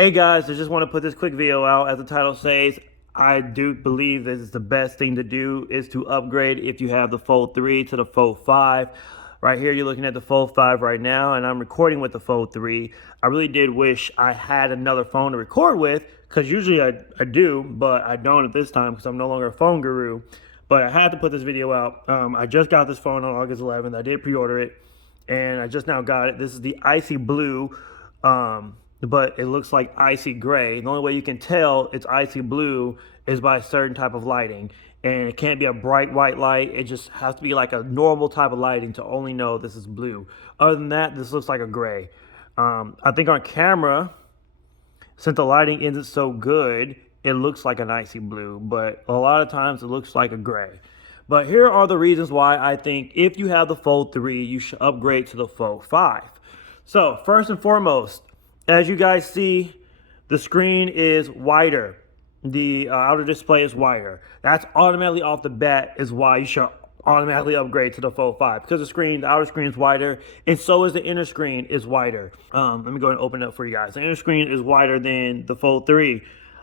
Hey guys, I just want to put this quick video out. As the title says, I do believe this is the best thing to do is to upgrade if you have the Fold 3 to the Fold 5. Right here, you're looking at the Fold 5 right now, and I'm recording with the Fold 3. I really did wish I had another phone to record with, because usually I do, but I don't at this time because I'm no longer a phone guru. But I had to put this video out. I just got this phone on August 11th. I did pre-order it, and I just now got it. This is the icy blue. But it looks like icy gray. The only way you can tell it's icy blue is by a certain type of lighting. And it can't be a bright white light. It just has to be like a normal type of lighting to only know this is blue. Other than that, this looks like a gray. I think on camera, since the lighting isn't so good, it looks like an icy blue. But a lot of times it looks like a gray. But here are the reasons why I think if you have the Fold 3, you should upgrade to the Fold 5. So first and foremost, as you guys see, the screen is wider. The outer display is wider. That's automatically off the bat is why you should automatically upgrade to the Fold 5. Because the outer screen is wider, and so is the inner screen is wider. Let me go ahead and open it up for you guys. The inner screen is wider than the Fold 3.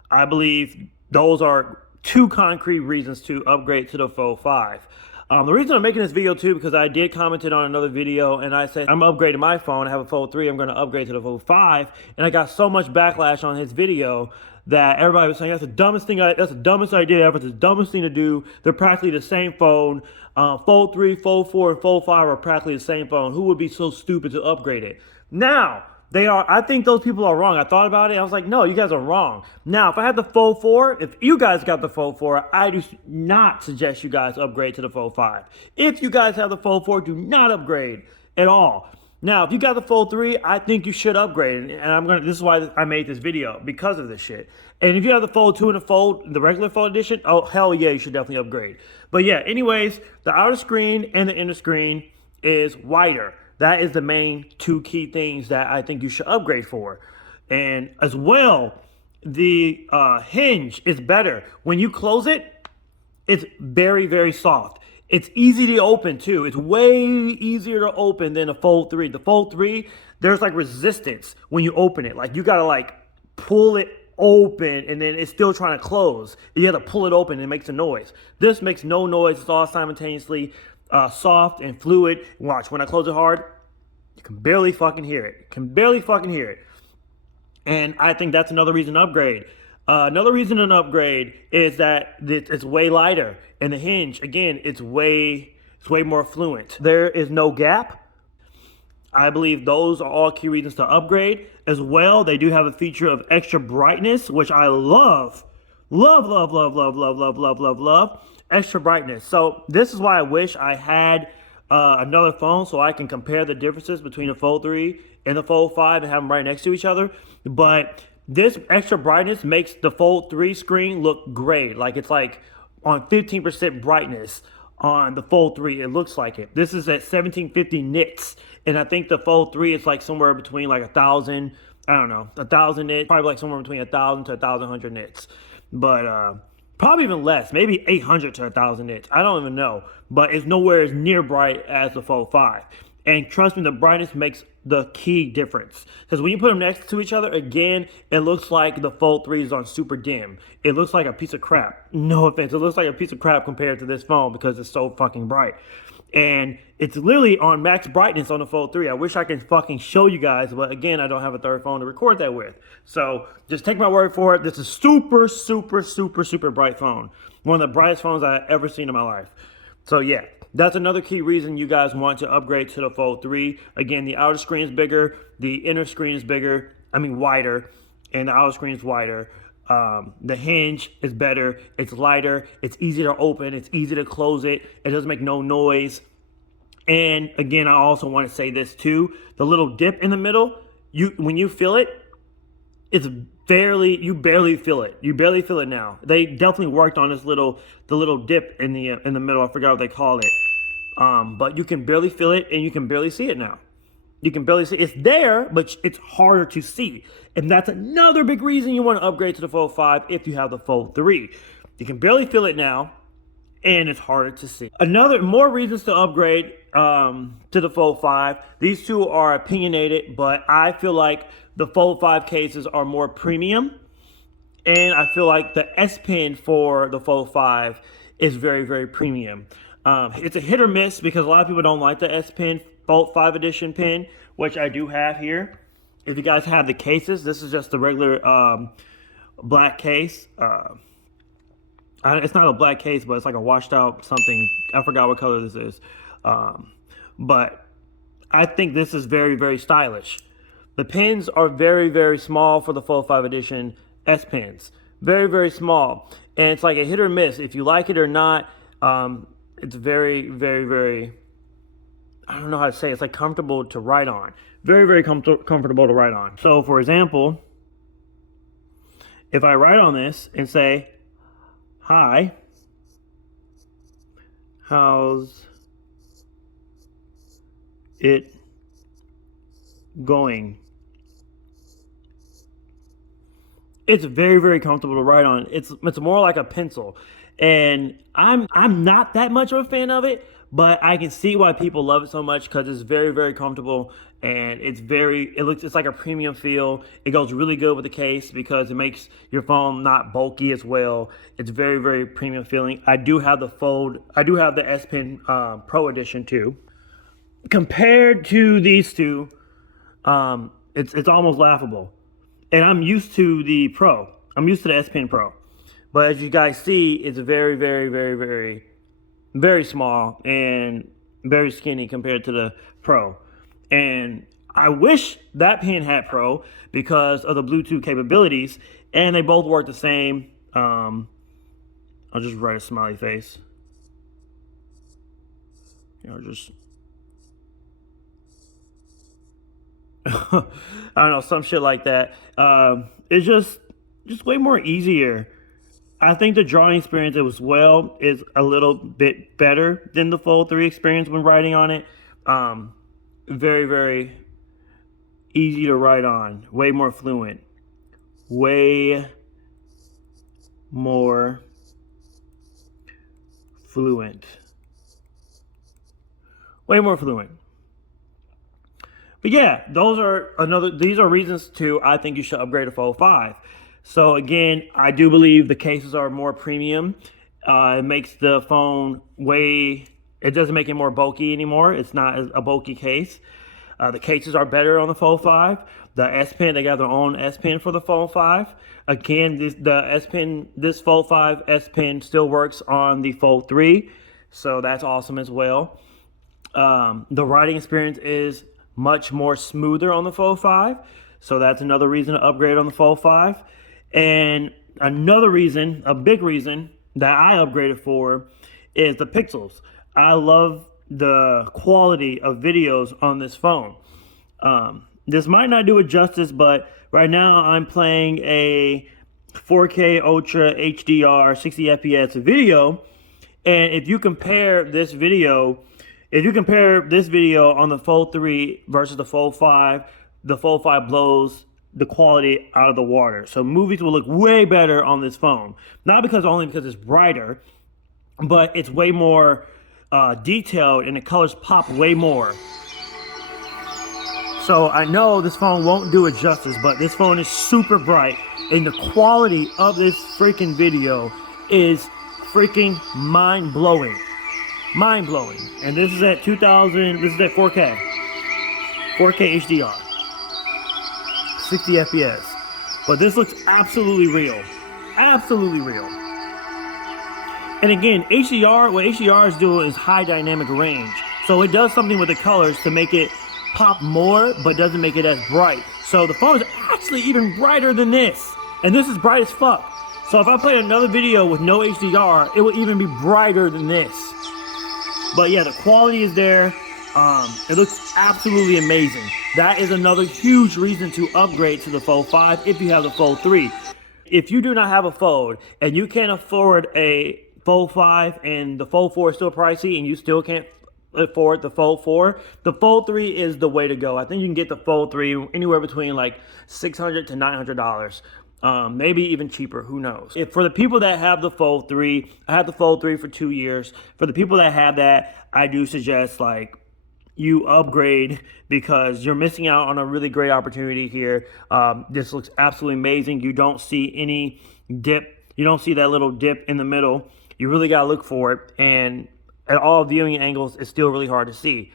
I believe those are two concrete reasons to upgrade to the Fold 5. The reason I'm making this video too, because I did comment it on another video and I said, I'm upgrading my phone. I have a Fold 3. I'm going to upgrade to the Fold 5. And I got so much backlash on his video that everybody was saying, that's the dumbest thing, that's the dumbest idea ever. It's the dumbest thing to do. They're practically the same phone. Fold 3, Fold 4, and Fold 5 are practically the same phone. Who would be so stupid to upgrade it? Now, they are. I think those people are wrong. I thought about it. I was like, no, you guys are wrong. Now, if I had the Fold 4, if you guys got the Fold 4, I do not suggest you guys upgrade to the Fold 5. If you guys have the Fold 4, do not upgrade at all. Now, if you got the Fold 3, I think you should upgrade. And this is why I made this video, because of this shit. And if you have the Fold 2 and the regular Fold edition, oh, hell yeah, you should definitely upgrade. But yeah, anyways, the outer screen and the inner screen is wider. That is the main two key things that I think you should upgrade for. And as well, the hinge is better. When you close it, it's very, very soft. It's easy to open too. It's way easier to open than a Fold 3. The Fold 3, there's like resistance when you open it. Like you gotta like pull it open and then it's still trying to close. You have to pull it open and it makes a noise. This makes no noise. It's all simultaneously soft and fluid. Watch, when I close it hard, you can barely fucking hear it. You can barely fucking hear it. And I think that's another reason to upgrade. Another reason to upgrade is that it's way lighter. And the hinge, again, it's way more fluent. There is no gap. I believe those are all key reasons to upgrade. As well, they do have a feature of extra brightness, which I love. Love. Extra brightness. So this is why I wish I had another phone so I can compare the differences between the Fold 3 and the Fold 5 and have them right next to each other. But this extra brightness makes the Fold 3 screen look great. Like it's like on 15% brightness on the Fold 3. It looks like it. This is at 1750 nits. And I think the Fold 3 is like somewhere between like 1,000, I don't know, 1,000 nits. Probably like somewhere between 1,000 to 1,100 nits. But probably even less, maybe 800 to 1,000 nits. I don't even know, but it's nowhere as near bright as the Fold 5. And trust me, the brightness makes the key difference. Because when you put them next to each other, again, it looks like the Fold 3 is on super dim. It looks like a piece of crap. No offense, it looks like a piece of crap compared to this phone because it's so fucking bright. And it's literally on max brightness on the Fold 3. I wish I could fucking show you guys, but again, I don't have a third phone to record that with. So just take my word for it. This is super bright phone. One of the brightest phones I've ever seen in my life. So yeah, that's another key reason you guys want to upgrade to the Fold 3. Again, the outer screen is bigger, the inner screen is wider, and the outer screen is wider. The hinge is better, it's lighter, it's easy to open, it's easy to close it doesn't make no noise. And again, I also want to say this too, the little dip in the middle, when you feel it, you barely feel it. You barely feel it now. They definitely worked on the little dip in the middle. I forgot what they call it. But you can barely feel it and you can barely see it now. You can barely see it. It's there, but it's harder to see. And that's another big reason you want to upgrade to the Fold 5 if you have the Fold 3. You can barely feel it now and it's harder to see. More reasons to upgrade to the Fold 5. These two are opinionated, but I feel like the Fold 5 cases are more premium. And I feel like the S Pen for the Fold 5 is very, very premium. It's a hit or miss because a lot of people don't like the S Pen Fold 5 edition pen, which I do have here. If you guys have the cases, this is just the regular black case. It's not a black case, but it's like a washed out something. I forgot what color this is. But I think this is very, very stylish. The pens are very, very small for the Fold 5 edition S Pens. Very, very small. And it's like a hit or miss. If you like it or not, it's very, very, very, I don't know how to say it. It's like comfortable to write on. Very, very comfortable to write on. So for example, if I write on this and say, hi, how's it going? It's very, very comfortable to write on. It's more like a pencil. And I'm not that much of a fan of it, but I can see why people love it so much because it's very, very comfortable and it's like a premium feel. It goes really good with the case because it makes your phone not bulky as well. It's very, very premium feeling. I do have the S Pen Pro Edition too. Compared to these two, it's almost laughable. And I'm used to the Pro. I'm used to the S Pen Pro. But as you guys see, it's very, very, very, very, very small and very skinny compared to the Pro. And I wish that pen had Pro because of the Bluetooth capabilities. And they both work the same. I'll just write a smiley face. Just... I don't know, some shit like that. It's just way more easier. I think the drawing experience as well is a little bit better than the Fold 3 experience when writing on it. Very, very easy to write on. Way more fluent. Way more fluent. Way more fluent. But yeah, these are reasons I think you should upgrade to Fold 5. So again, I do believe the cases are more premium. It makes the phone it doesn't make it more bulky anymore. It's not a bulky case. The cases are better on the Fold 5. The S Pen, they got their own S Pen for the Fold 5. Again, this Fold 5 S Pen still works on the Fold 3. So that's awesome as well. The writing experience is much more smoother on the Fold 5. So that's another reason to upgrade on the Fold 5. And another reason, a big reason that I upgraded for is the pixels. I love the quality of videos on this phone. This might not do it justice, but right now I'm playing a 4K Ultra HDR 60 FPS video. And if you compare this video on the Fold 3 versus the Fold 5 blows the quality out of the water. So movies will look way better on this phone. Not only because it's brighter, but it's way more detailed and the colors pop way more. So I know this phone won't do it justice, but this phone is super bright and the quality of this freaking video is freaking mind-blowing. Mind-blowing. And this is at 4K. 4K HDR. 60 FPS. But this looks absolutely real. Absolutely real. And again, what HDR is doing is high dynamic range. So it does something with the colors to make it pop more, but doesn't make it as bright. So the phone is actually even brighter than this. And this is bright as fuck. So if I play another video with no HDR, it will even be brighter than this. But yeah, the quality is there. It looks absolutely amazing. That is another huge reason to upgrade to the Fold 5 if you have the Fold 3. If you do not have a Fold and you can't afford a Fold 5 and the Fold 4 is still pricey and you still can't afford the Fold 4, the Fold 3 is the way to go. I think you can get the Fold 3 anywhere between like $600 to $900. Maybe even cheaper, who knows. For the people that have the Fold 3, I had the Fold 3 for 2 years. For the people that have that, I do suggest like you upgrade, because you're missing out on a really great opportunity here. This looks absolutely amazing. You don't see any dip. You don't see that little dip in the middle. You really got to look for it. And at all viewing angles, it's still really hard to see.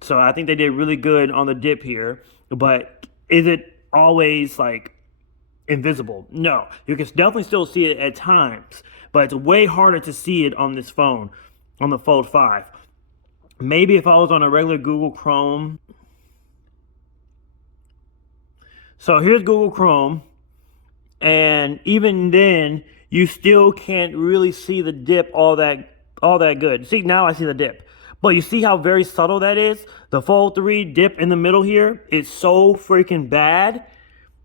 So I think they did really good on the dip here. But is it always like invisible? No. You can definitely still see it at times, but it's way harder to see it on this phone, on the Fold 5. Maybe if I was on a regular Google Chrome. So here's Google Chrome, and even then, you still can't really see the dip all that good. See, now I see the dip. But you see how very subtle that is? The Fold 3 dip in the middle here is so freaking bad.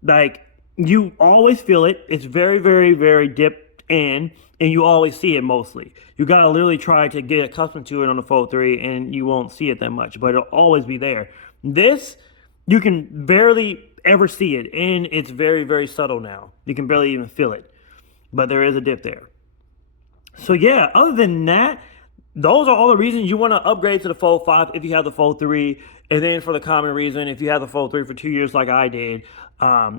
Like, you always feel it. It's very, very, very dipped in, and you always see it mostly. You gotta literally try to get accustomed to it on the Fold 3, and you won't see it that much, but it'll always be there. This, you can barely ever see it, and it's very, very subtle now. You can barely even feel it, but there is a dip there. So yeah, other than that, those are all the reasons you want to upgrade to the Fold 5 if you have the Fold 3. And then for the common reason, if you have the Fold 3 for 2 years like I did,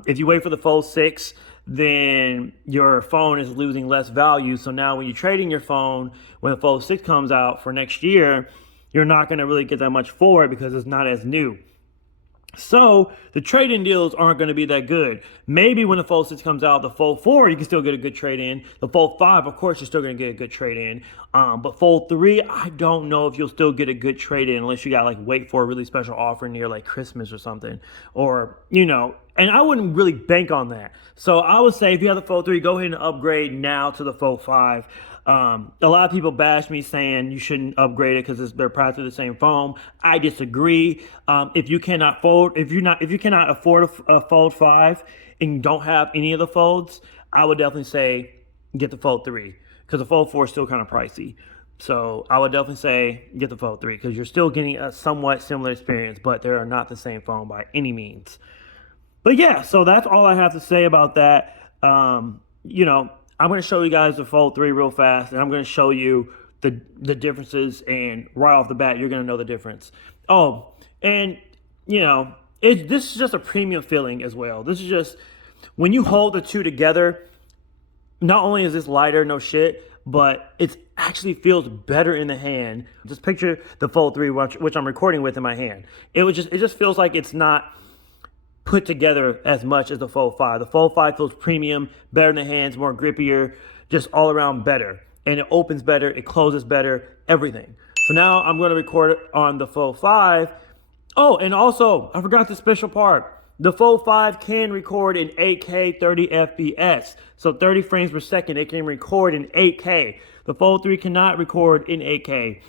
if you wait for the Fold 6, then your phone is losing less value. So now when you trade in your phone, when the Fold 6 comes out for next year, you're not going to really get that much for it because it's not as new. So the trade-in deals aren't going to be that good. Maybe when the Fold 6 comes out, the Fold 4, you can still get a good trade-in. The Fold 5, of course, you're still going to get a good trade-in. But Fold 3, I don't know if you'll still get a good trade-in unless you got like wait for a really special offer near like Christmas or something. Or, you know, and I wouldn't really bank on that. So I would say if you have the Fold 3, go ahead and upgrade now to the Fold 5. A lot of people bash me saying you shouldn't upgrade it because they're practically the same phone. I disagree. If you cannot afford a Fold 5 and you don't have any of the folds, I would definitely say get the Fold 3 because the Fold 4 is still kind of pricey. So I would definitely say get the Fold 3 because you're still getting a somewhat similar experience, but they are not the same phone by any means. But yeah, so that's all I have to say about that. You know, I'm going to show you guys the Fold 3 real fast, and I'm going to show you the differences, and right off the bat, you're going to know the difference. Oh, and, you know, this is just a premium feeling as well. This is just, when you hold the two together, not only is this lighter, no shit, but it actually feels better in the hand. Just picture the Fold 3, which I'm recording with in my hand. It just feels like it's not put together as much as the Fold 5. The Fold 5 feels premium, better in the hands, more grippier, just all around better. And it opens better, it closes better, everything. So now I'm going to record it on the Fold 5. Oh, and also, I forgot the special part. The Fold 5 can record in 8K 30 FPS. So 30 frames per second, it can record in 8K. The Fold 3 cannot record in 8K.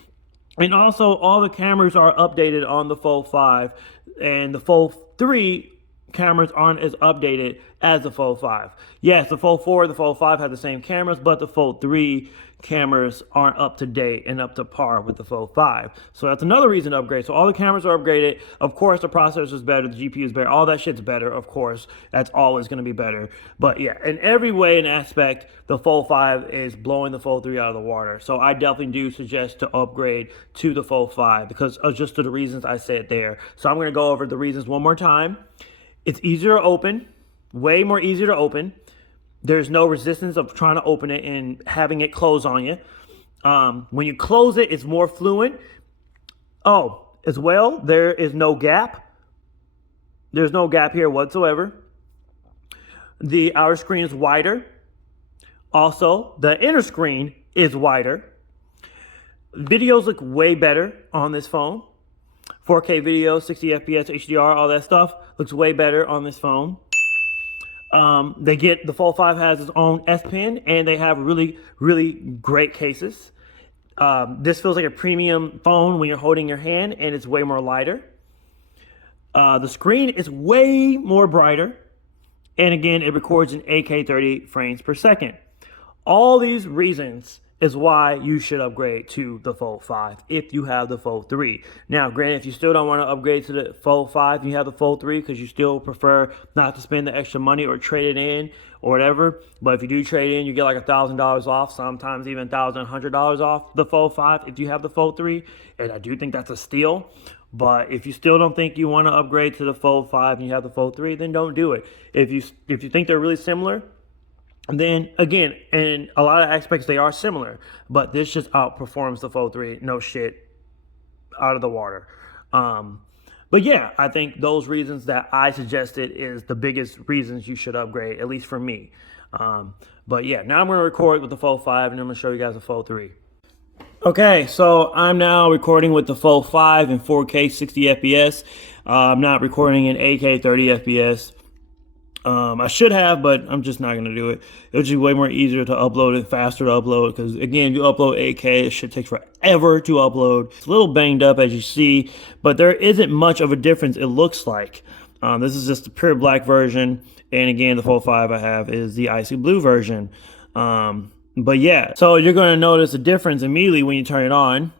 And also, all the cameras are updated on the Fold 5. And the Fold 3 cameras aren't as updated as the Fold 5. Yes, the Fold 4 and the Fold 5 have the same cameras, but the Fold 3 cameras aren't up to date and up to par with the Fold 5. So that's another reason to upgrade. So all the cameras are upgraded. Of course, the processor is better, the GPU is better, all that shit's better, of course. That's always going to be better. But yeah, in every way and aspect, the Fold 5 is blowing the Fold 3 out of the water. So I definitely do suggest to upgrade to the Fold 5 because of just the reasons I said there. So I'm going to go over the reasons one more time. It's easier to open, way more easier to open. There's no resistance of trying to open it and having it close on you. When you close it, it's more fluent. Oh, as well, there is no gap. There's no gap here whatsoever. The outer screen is wider. Also, the inner screen is wider. Videos look way better on this phone. 4K video, 60 FPS, HDR, all that stuff looks way better on this phone. The Fold 5 has its own S Pen, and they have really, really great cases. This feels like a premium phone when you're holding your hand, and it's way more lighter. The screen is way more brighter, and again, it records in 8K 30 frames per second. All these reasons is why you should upgrade to the Fold 5 if you have the Fold 3. Now, granted, if you still don't want to upgrade to the Fold 5 and you have the Fold 3 because you still prefer not to spend the extra money or trade it in or whatever, but if you do trade in, you get like $1,000 off, sometimes even $1,100 off the Fold 5 if you have the Fold 3, and I do think that's a steal. But if you still don't think you want to upgrade to the Fold 5 and you have the Fold 3, then don't do it. If you think they're really similar, then again, in a lot of aspects they are similar, but this just outperforms the Fold 3. No shit, out of the water. But yeah, I think those reasons that I suggested is the biggest reasons you should upgrade, at least for me. But yeah, now I'm going to record with the Fold 5 and I'm going to show you guys the Fold 3. Okay, so I'm now recording with the Fold 5 in 4K 60 FPS. I'm not recording in 8K 30 FPS. I should have, but I'm just not going to do it. It'll just be way more easier to upload and faster to upload because, again, you upload 8K, it should take forever to upload. It's a little banged up, as you see, but there isn't much of a difference, it looks like. This is just the pure black version, and again, the Fold 5 I have is the icy blue version. But yeah, so you're going to notice a difference immediately when you turn it on.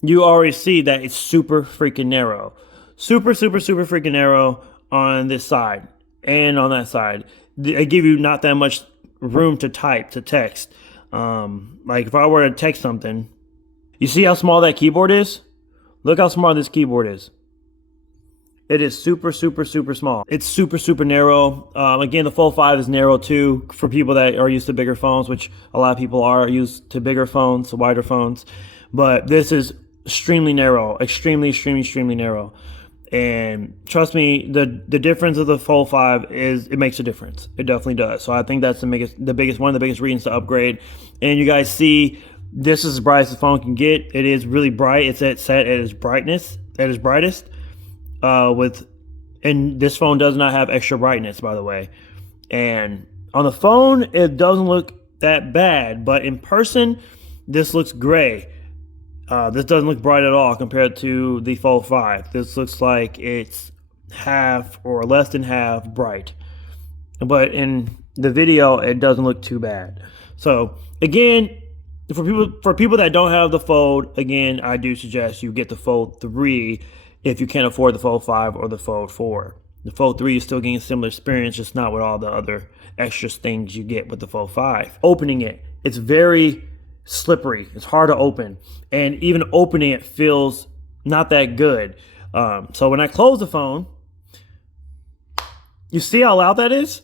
You already see that it's super freaking narrow. Super freaking narrow on this side and on that side. They give you not that much room to type, to text. Like if I were to text something, you see how small that keyboard is? Look how small this keyboard is. It is super small. It's super narrow. Again, the Fold 5 is narrow too for people that are used to bigger phones, which a lot of people are used to bigger phones, wider phones. But this is extremely narrow, extremely narrow. And trust me, the difference of the Fold 5 is it makes a difference. It definitely does. So I think that's one of the biggest reasons to upgrade. And you guys see, this is as bright as the phone can get. It is really bright. It's set at its brightness, at its brightest. And this phone does not have extra brightness, by the way. And on the phone, it doesn't look that bad, but in person, this looks gray. This doesn't look bright at all compared to the Fold 5. This looks like it's half or less than half bright. But in the video, it doesn't look too bad. So again, for people that don't have the Fold, again, I do suggest you get the Fold 3 if you can't afford the Fold 5 or the Fold 4. The Fold 3 is still getting a similar experience, just not with all the other extra things you get with the Fold 5. Opening it, it's very slippery. It's hard to open. And even opening it feels not that good. So when I close the phone, you see how loud that is?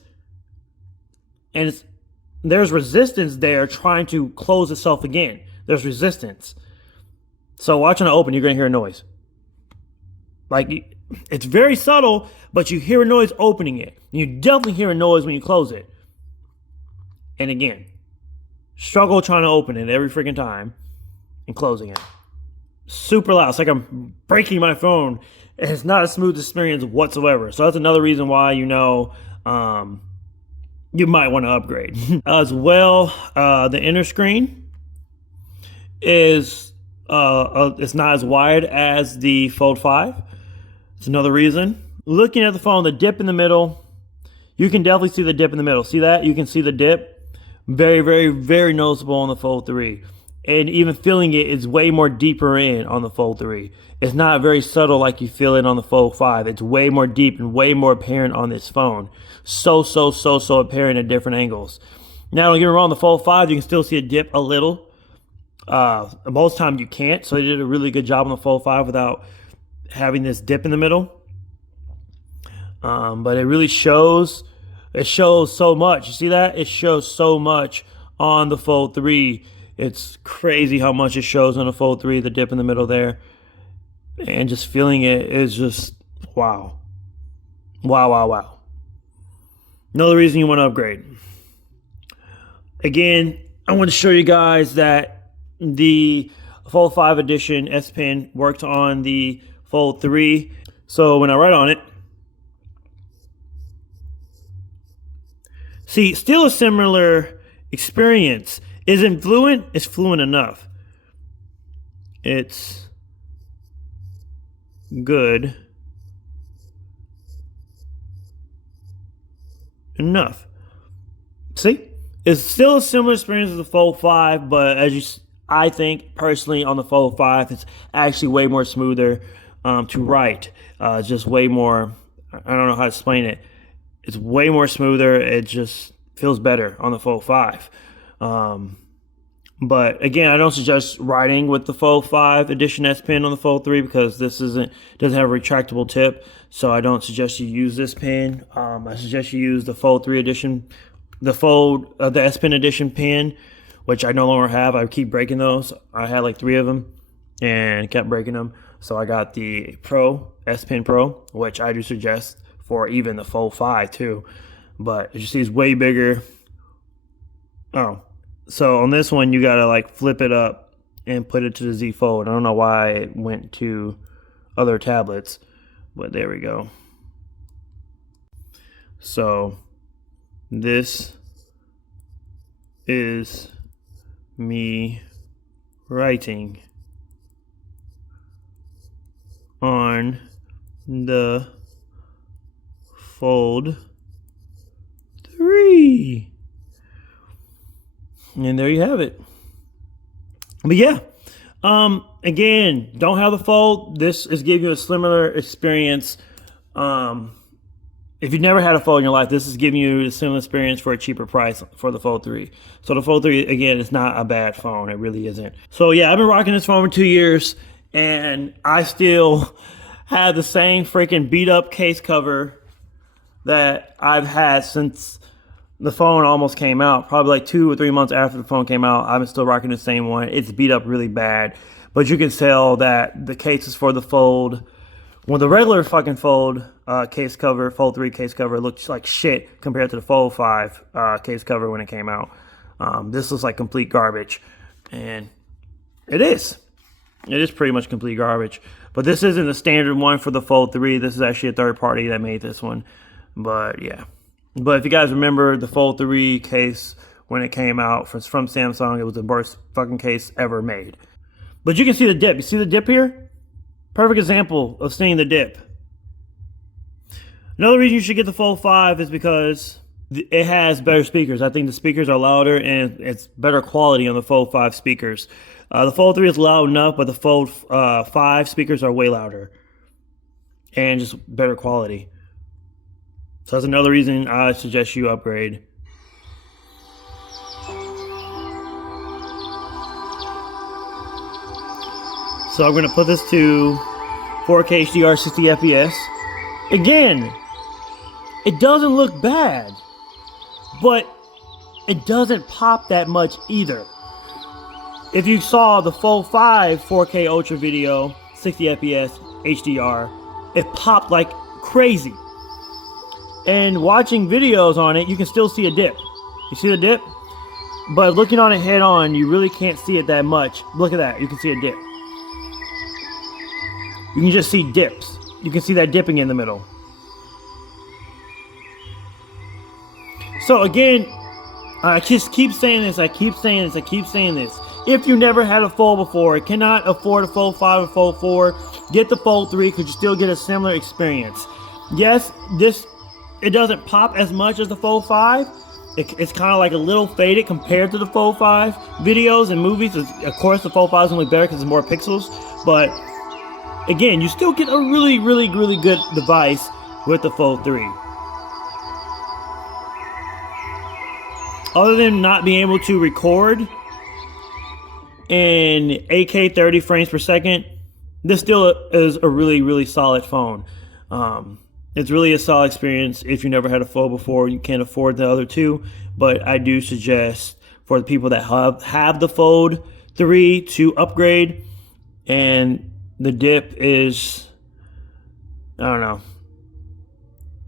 And there's resistance there trying to close itself again. There's resistance. So watching it open, you're going to hear a noise. Like, it's very subtle, but you hear a noise opening it. You definitely hear a noise when you close it. And again, struggle trying to open it every freaking time and closing it. Super loud. It's like I'm breaking my phone. It's not a smooth experience whatsoever. So that's another reason why you might want to upgrade. As well, the inner screen is it's not as wide as the Fold 5. It's another reason. Looking at the phone, the dip in the middle, you can definitely see the dip in the middle. See that? You can see the dip. Very noticeable on the Fold 3. And even feeling it is way more deeper in on the Fold 3. It's not very subtle like you feel it on the Fold 5. It's way more deep and way more apparent on this phone. So apparent at different angles. Now, don't get me wrong, the Fold 5, you can still see a dip a little. Most times you can't, so they did a really good job on the Fold 5 without having this dip in the middle. But it really shows. It shows so much. You see that? It shows so much on the Fold 3. It's crazy how much it shows on the Fold 3, the dip in the middle there. And just feeling it is just wow. Wow. Another reason you want to upgrade. Again, I want to show you guys that the Fold 5 Edition S Pen worked on the Fold 3. So when I write on it, see, still a similar experience. Isn't fluent? It's fluent enough. It's good enough. See? It's still a similar experience as the Fold 5, but I think personally on the Fold 5, it's actually way more smoother to write. It's just way more, I don't know how to explain it. It's way more smoother. It just feels better on the Fold 5. But again, I don't suggest writing with the Fold 5 Edition S Pen on the Fold 3 because this doesn't have a retractable tip. So I don't suggest you use this pen. I suggest you use the Fold 3 Edition, the S Pen Edition pen, which I no longer have. I keep breaking those. I had like 3 of them and kept breaking them. So I got the Pro, S Pen Pro, which I do suggest for even the Fold 5 too. But as you see, it's way bigger. Oh. So on this one, you gotta like flip it up and put it to the Z Fold. I don't know why it went to other tablets, but there we go. So this is me writing on the Fold 3. And there you have it. But yeah, again, don't have the Fold. This is giving you a similar experience. If you've never had a Fold in your life, this is giving you a similar experience for a cheaper price for the Fold 3. So the Fold 3, again, is not a bad phone. It really isn't. So yeah, I've been rocking this phone for 2 years, and I still have the same freaking beat up case cover that I've had since the phone almost came out. Probably like 2 or 3 months after the phone came out, I'm still rocking the same one. It's beat up really bad, but you can tell that the cases for the Fold, well, the regular fucking Fold case cover, Fold 3 case cover, looks like shit compared to the Fold 5 case cover when it came out. This looks like complete garbage, and it is. It is pretty much complete garbage. But this isn't the standard one for the Fold 3. This is actually a third party that made this one. But yeah. But if you guys remember the Fold 3 case when it came out from Samsung, it was the worst fucking case ever made. But you can see the dip. You see the dip here? Perfect example of seeing the dip. Another reason you should get the Fold 5 is because it has better speakers. I think the speakers are louder and it's better quality on the Fold 5 speakers. The Fold 3 is loud enough, but the Fold 5 speakers are way louder and just better quality. So that's another reason I suggest you upgrade. So I'm going to put this to 4K HDR 60 FPS. Again, it doesn't look bad, but it doesn't pop that much either. If you saw the Fold 5 4K Ultra video, 60 FPS HDR, it popped like crazy. And watching videos on it, you can still see a dip. You see the dip? But looking on it head on, you really can't see it that much. Look at that, you can see a dip. You can just see dips. You can see that dipping in the middle. So again, I just keep saying this, I keep saying this, I keep saying this. If you never had a Fold before, cannot afford a Fold 5 or Fold 4, get the Fold 3 because you still get a similar experience. Yes, it doesn't pop as much as the Fold 5. It's kind of like a little faded compared to the Fold 5 videos and movies. Of course, the Fold 5 is only better because it's more pixels. But again, you still get a really, really, really good device with the Fold 3. Other than not being able to record in 8K 30 frames per second, this still is a really, really solid phone. It's really a solid experience if you never had a Fold before. You can't afford the other two, but I do suggest for the people that have the Fold 3 to upgrade. And the dip is, I don't know.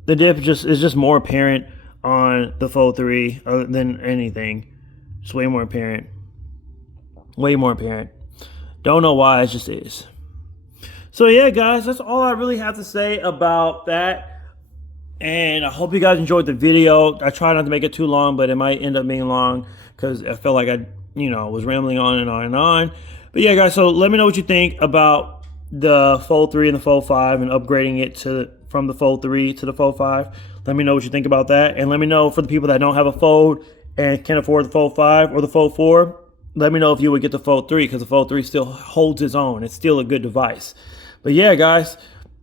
The dip is just more apparent on the Fold 3 other than anything. It's way more apparent. Way more apparent. Don't know why, it just is. So yeah, guys, that's all I really have to say about that. And I hope you guys enjoyed the video. I try not to make it too long, but it might end up being long because I felt like I, was rambling on and on and on. But yeah, guys, so let me know what you think about the Fold 3 and the Fold 5 and upgrading it from the Fold 3 to the Fold 5. Let me know what you think about that. And let me know for the people that don't have a Fold and can't afford the Fold 5 or the Fold 4, let me know if you would get the Fold 3, because the Fold 3 still holds its own. It's still a good device. But yeah, guys,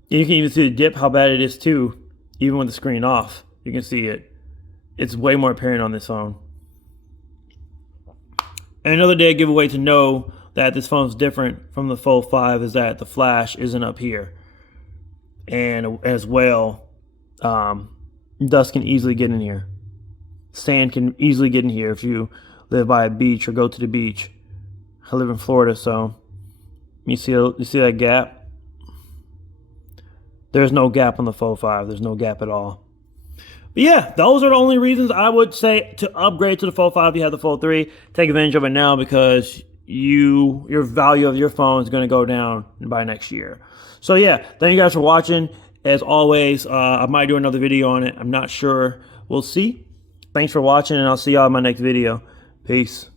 you can even see the dip, how bad it is too, even with the screen off. You can see it. It's way more apparent on this phone. And another day giveaway to know that this phone is different from the Fold 5 is that the flash isn't up here. And as well, dust can easily get in here. Sand can easily get in here if you live by a beach or go to the beach. I live in Florida, so you see that gap? There's no gap on the Fold 5. There's no gap at all. But yeah, those are the only reasons I would say to upgrade to the Fold 5 if you have the Fold 3. Take advantage of it now, because your value of your phone is going to go down by next year. So yeah, thank you guys for watching. As always, I might do another video on it. I'm not sure. We'll see. Thanks for watching, and I'll see y'all in my next video. Peace.